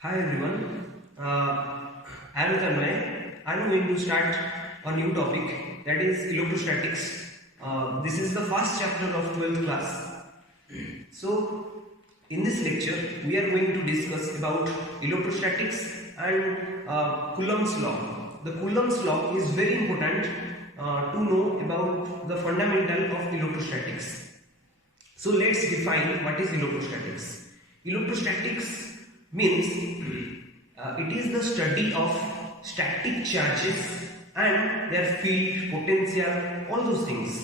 Hi everyone, I am Tanmay. I am going to start a new topic, that is electrostatics. This is the first chapter of 12th class. So, in this lecture, we are going to discuss about electrostatics and Coulomb's law. The Coulomb's law is very important to know about the fundamental of electrostatics. So let's define what is electrostatics. Electrostatics means it is the study of static charges and their field, potential, all those things.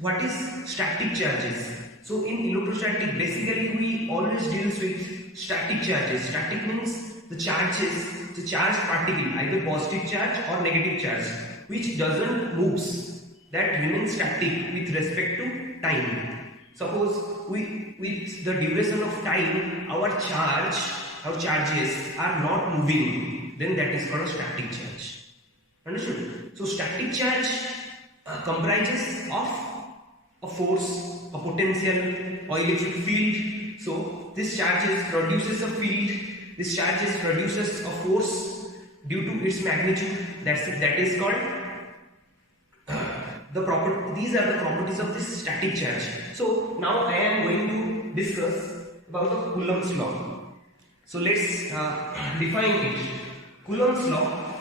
What is static charges? So in electrostatic, basically we always deals with static charges. Static means the charges, the charged particle, either positive charge or negative charge, which doesn't moves, that remains static with respect to time. Suppose with the duration of time, our charges are not moving, then that is called a static charge. Understood? So static charge comprises of a force, a potential, or electric field. So this charges produces a field. This charges produces a force due to its magnitude. That is called these are the properties of this static charge. So now I am going to discuss about the Coulomb's law. So let's define it. Coulomb's law,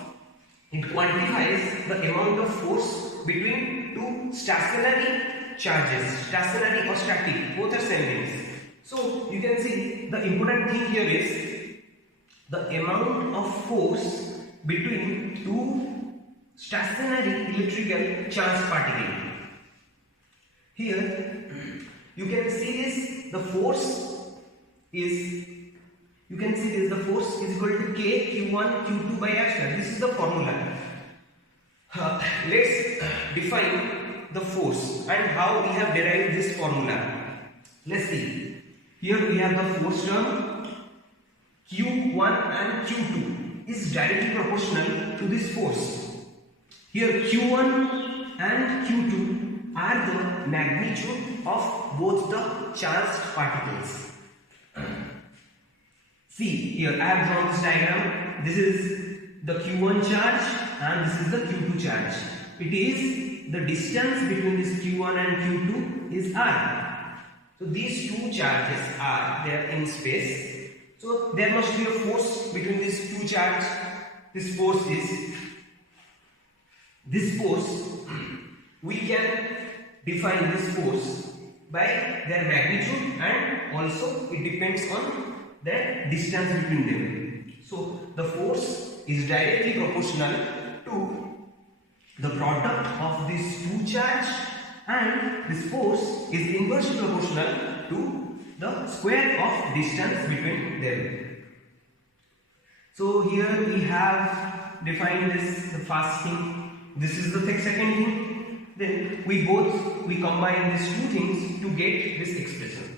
it quantifies the amount of force between two stationary charges, stationary or static, both are same things. So you can see the important thing here is the amount of force between two stationary electrical charge particle. Here you can see this, the force is equal to K Q1 Q2 by R square. This is the formula. Let's define the force and how we have derived this formula. Let's see. Here we have the force term Q1 and Q2 is directly proportional to this force. Here Q1 and Q2 are the magnitude of both the charged particles. See, here I have drawn this diagram. This is the Q1 charge and this is the Q2 charge. It is the distance between this Q1 and Q2 is R. So these two charges are there in space. So there must be a force between these two charges. This force, we can define this force by their magnitude, and also it depends on the distance between them. So the force is directly proportional to the product of these two charge, and this force is inversely proportional to the square of distance between them. So here we have defined this, the first thing. This is the second thing. Then we combine these two things to get this expression.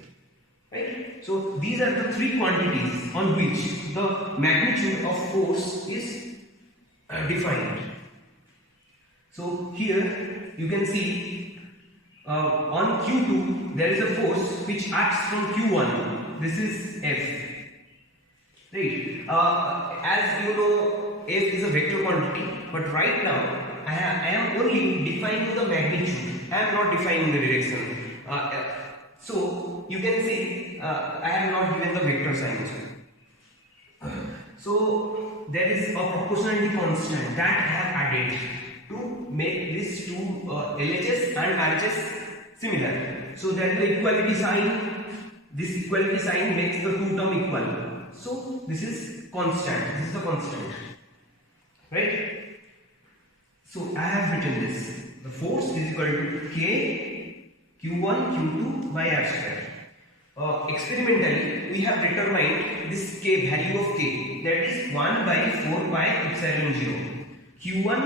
Right? So these are the three quantities on which the magnitude of force is defined. So here you can see on Q2 there is a force which acts from Q1. This is F. Right? As you know, F is a vector quantity, but right now I am only defining the magnitude. I am not defining the direction. So you can see I have not given the vector sign. So there is a proportionality constant that I have added to make these two LHS and RHS similar. So there is the equality sign. This equality sign makes the two term equal. So this is constant. This is the constant. Right? So I have written this. The force is equal to K Q1 Q2 by R square. Experimentally, we have determined this K value of K, that is 1 by 4 pi epsilon 0. Q1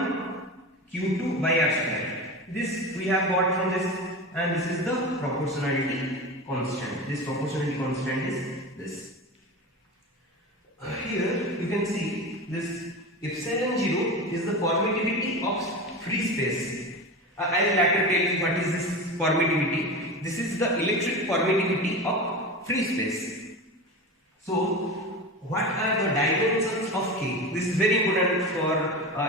Q2 by R square. This we have got from this, and this is the proportionality constant. This proportionality constant is this. Here you can see this epsilon 0 is the permittivity of free space. I will later tell you what is this permittivity. This is the electric permittivity of free space. So what are the dimensions of K? This is very important for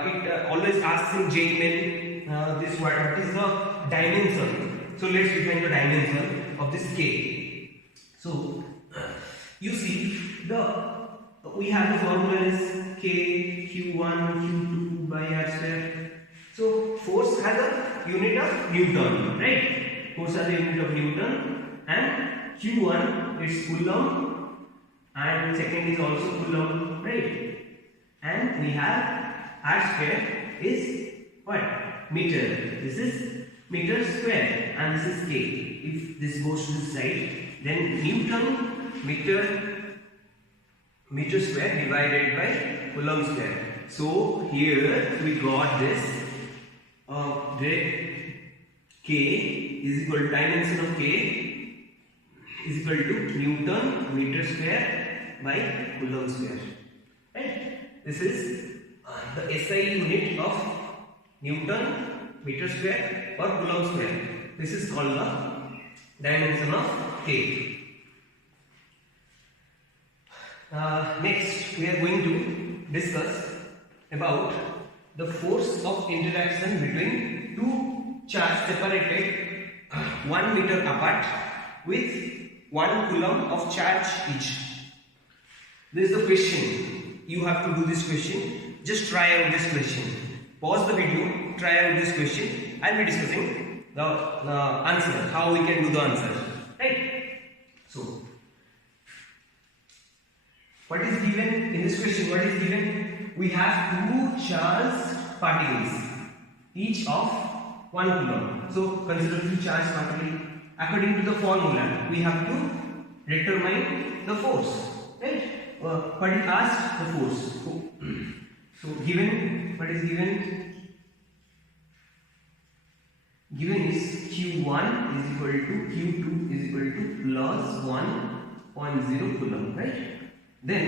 it always asks in JEE this what is the dimension. So let's define the dimension of this K. So you see we have the formula is K Q1 Q2 by R square. So force has a unit of Newton, right? Force has a unit of Newton, and Q1 is Coulomb, and second is also Coulomb, right? And we have R square is what? Meter. This is meter square, and this is K. If this goes to this side, then Newton meter square divided by Coulomb square. So here we got this K is equal to dimension of K is equal to Newton meter square by Coulomb square. Right? This is the SI unit of Newton meter square or Coulomb square. This is called the dimension of K. Next, we are going to discuss about the force of interaction between two charges separated 1 meter apart with 1 coulomb of charge each. This is the question. You have to do this question. Just try out this question. Pause the video, try out this question. I will be discussing the answer, how we can do the answer. Right? So, what is given in this question? What is given? We have two charged particles, each of 1 coulomb. So consider two charged particles. According to the formula, we have to determine the force. Right? What is asked? The force. So given, what is given? Given is Q1 is equal to Q2 is equal to plus 1.0 coulomb. Right? Then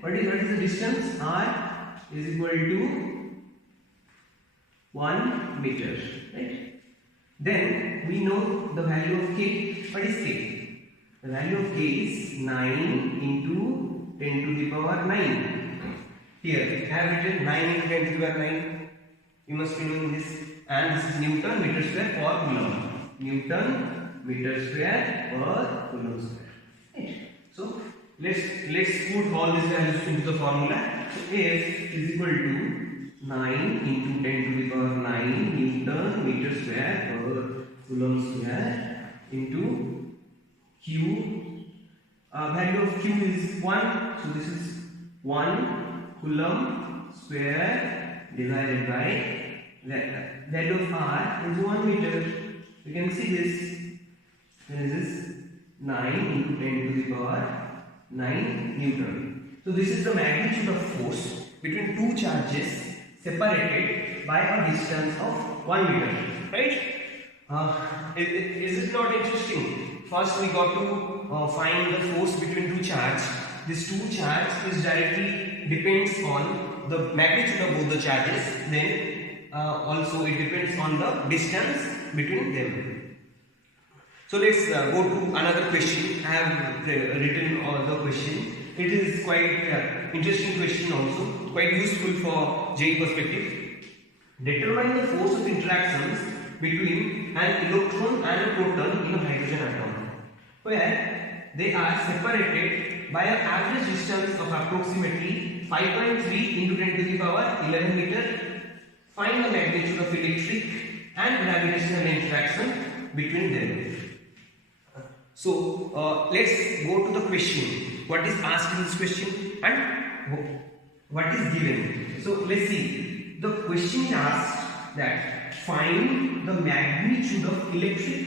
what is the distance? R is equal to 1 meter, right? Then we know the value of K. What is K? The value of K is 9 into 10 to the power 9. Here I have written 9 into 10 to the power 9. You must be knowing this. And this is Newton meter square per coulomb. Newton meter square per coulomb square. Right? So let's put all these values into the formula. So F is equal to 9 into 10 to the power 9 Newton meter square per coulomb square into Q. Value of Q is 1. So this is 1 coulomb square divided by value of R is 1 meter. You can see this. This is 9 into 10 to the power 9 Newton. So this is the magnitude of force between two charges separated by a distance of 1 meter. Right? Is it not interesting? First we got to find the force between two charges. This two charges is directly depends on the magnitude of both the charges. Then also it depends on the distance between them. So let's go to another question. I have written the question. It is quite interesting question also, quite useful for JEE perspective. Determine the force of interactions between an electron and a proton in a hydrogen atom, where they are separated by an average distance of approximately 5.3 into 10 to the power 11 meter. Find the magnitude of electric and gravitational interaction between them. So let's go to the question. What is asked in this question and what is given? So let's see. The question asks that find the magnitude of electric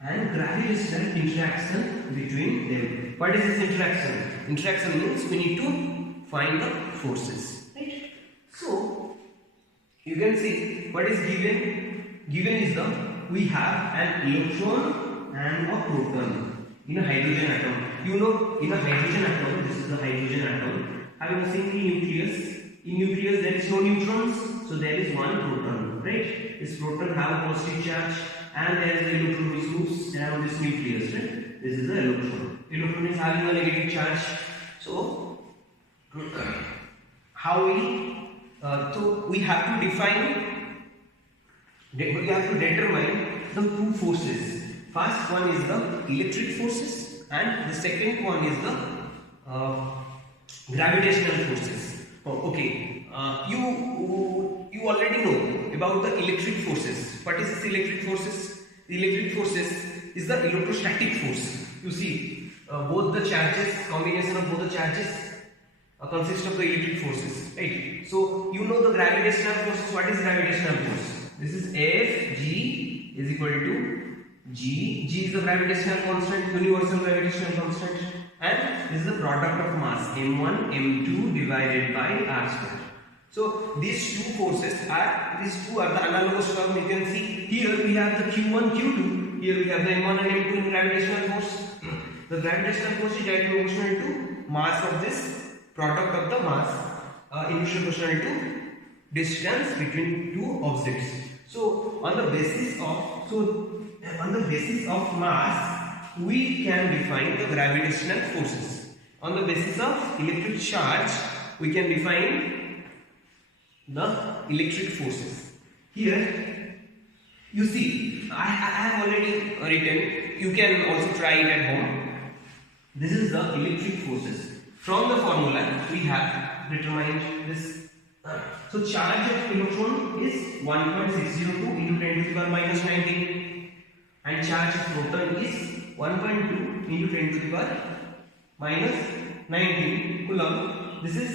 and gravitational interaction between them. What is this interaction? Interaction means we need to find the forces. Right? So you can see what is given. Given is we have an electron and a proton in a hydrogen atom. You know, in a hydrogen atom, this is the hydrogen atom having a single nucleus. In nucleus there is no neutrons, so there is one proton, right? This proton have a positive charge, and there is the electron which moves around this nucleus, right? This is the electron. Electron is having a negative charge, so how we have to determine the two forces. First one is the electric forces and the second one is the gravitational forces. Okay, you already know about the electric forces. What is this electric forces? The electric forces is the electrostatic force. You see, both the charges, combination of both the charges consist of the electric forces, right? So you know the gravitational force. What is gravitational force? This is F G is equal to G. G is the gravitational constant, universal gravitational constant, and this is the product of mass m1 m2 divided by r square. So these two are the analogous term. You can see here we have the q1 q2, here we have the m1 and m2 in gravitational force. The gravitational force is directly proportional to mass of this product of the mass, inversely proportional to distance between two objects. So on the basis of mass, we can define the gravitational forces. On the basis of electric charge, we can define the electric forces. Here you see, I have already written. You can also try it at home. This is the electric forces. From the formula, we have determined this. So charge of electron is 1.602 into 10 to the power minus 19, and charge of proton is 1.2 into 10 to the power minus 19 coulomb. This is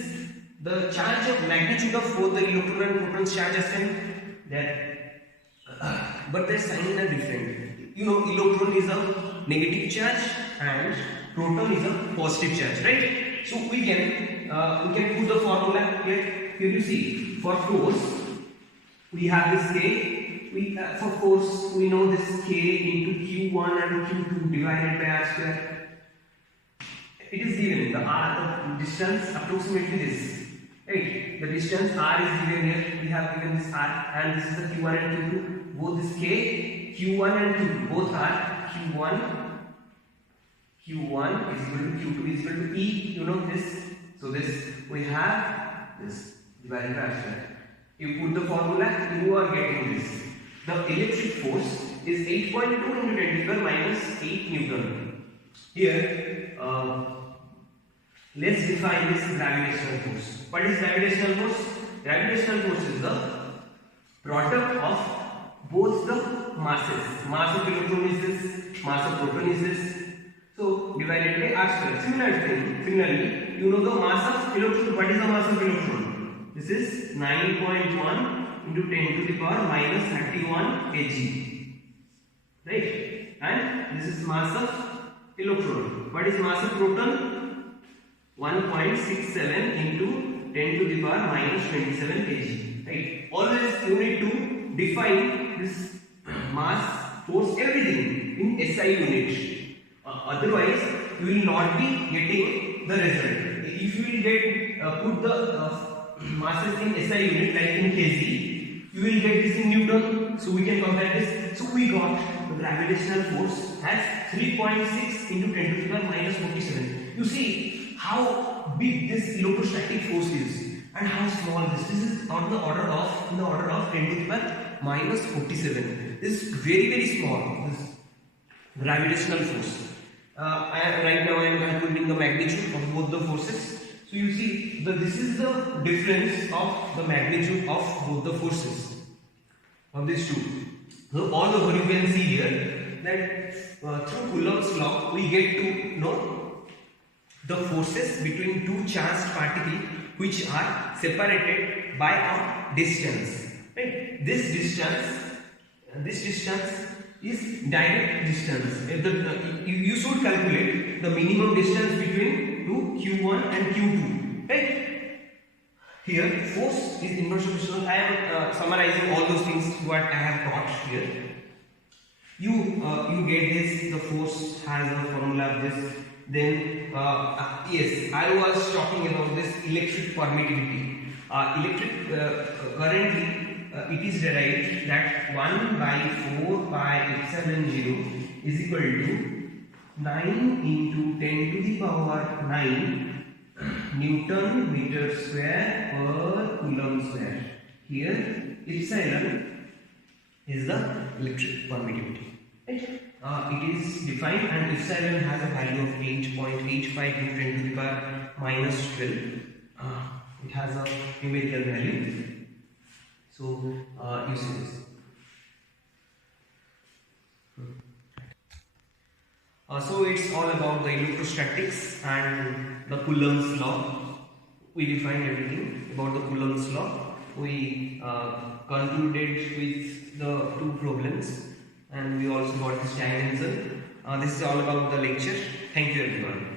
the charge of magnitude of both the electron and proton's charges, but their signs are different. You know, electron is a negative charge and proton is a positive charge, right? So we can put the formula here. Here you see, for force we have this K. For force we know this K into Q1 and Q2 divided by r square. It is given the r, the distance approximately this, right? The distance r is given here. We have given this r, and this is the Q1 and Q2. Both this K, Q1 and Q2 both are Q1 is equal to Q2 is equal to E. You know this. So this we have this divided by r square. You put the formula, you are getting this. The electric force is 8.2 into 10 to the power minus 8 Newton. Here, let's define this gravitational force. What is gravitational force? Gravitational force is the product of both the masses. Mass of electron is this, mass of proton is this. So divided by r square. Similarly, you know the mass of electron. What is the mass of electron? This is 9.1 into 10 to the power minus 31 kg, right? And this is mass of electron. What is mass of proton? 1.67 into 10 to the power minus 27 kg, right? Always you need to define this mass, force, everything in SI unit. Otherwise, you will not be getting the result. If you will get put the masses in SI unit like in kg, you will get this in Newton. So we can compare this. So we got the gravitational force as 3.6 into 10 to the power minus 47. You see how big this electrostatic force is and how small this. This is on the order of 10 to the power minus 47. This is very small. This gravitational force. Right now I am calculating the magnitude of both the forces. So you see this is the difference of the magnitude of both the forces of these two. So all over you can see here that through Coulomb's law we get to know the forces between two charged particles which are separated by a distance. Right? This distance is direct distance. You should calculate the minimum distance between Q1 and Q2. Right? Here, force is inversely proportional. I am summarizing all those things what I have taught here. You get this. The force has a formula of this. Then yes, I was talking about this electric permittivity. Currently it is derived that 1 by 4 pi epsilon 0 is equal to 9 into 10 to the power 9 Newton meter square per coulomb square. Here epsilon is the electric permittivity. Right? It is defined, and epsilon has a value of 8.85 into 10 to the power minus 12. It has a numerical value. So you see this. So it's all about the electrostatics and the Coulomb's law. We defined everything about the Coulomb's law. We concluded with the two problems, and we also got this diagonal. This is all about the lecture. Thank you everyone.